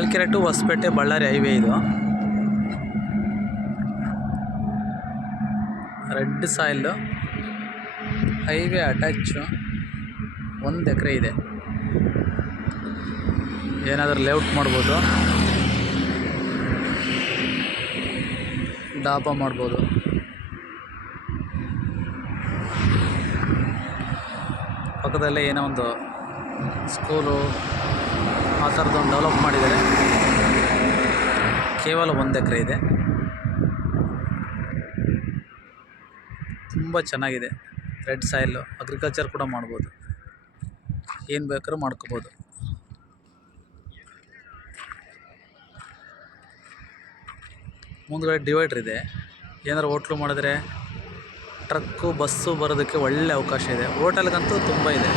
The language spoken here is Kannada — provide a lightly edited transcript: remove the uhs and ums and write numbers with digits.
ಚಳ್ಳಕೆರೆ ಟು ಹೊಸಪೇಟೆ ಬಳ್ಳಾರಿ ಹೈವೇ ಇದು. ರೆಡ್ ಸಾಯಿಲ್ ಹೈವೇ ಅಟ್ಯಾಚು 1 ಎಕರೆ ಇದೆ. ಏನಾದರೂ ಲೇಔಟ್ ಮಾಡ್ಬೋದು, ಡಾಬಾ ಮಾಡ್ಬೋದು. ಪಕ್ಕದಲ್ಲೇ ಏನೋ ಒಂದು ಸ್ಕೂಲು ಆ ಥರದ್ದೊಂದು ಡೆವಲಪ್ ಮಾಡಿದ್ದಾರೆ. ಕೇವಲ 1 ಎಕರೆ ಇದೆ. ತುಂಬ ಚೆನ್ನಾಗಿದೆ. ರೆಡ್ ಸಾಯಿಲು ಅಗ್ರಿಕಲ್ಚರ್ ಕೂಡ ಮಾಡ್ಬೋದು, ಏನು ಬೇಕಾದ್ರೂ ಮಾಡ್ಕೋಬೋದು. ಮುಂದ್ಗಡೆ ಡಿವೈಡರ್ ಇದೆ. ಏನಾದ್ರು ಹೋಟ್ಲು ಮಾಡಿದ್ರೆ ಟ್ರಕ್ಕು ಬಸ್ಸು ಬರೋದಕ್ಕೆ ಒಳ್ಳೆ ಅವಕಾಶ ಇದೆ. ಹೋಟೆಲ್ಗಂತೂ ತುಂಬ ಇದೆ.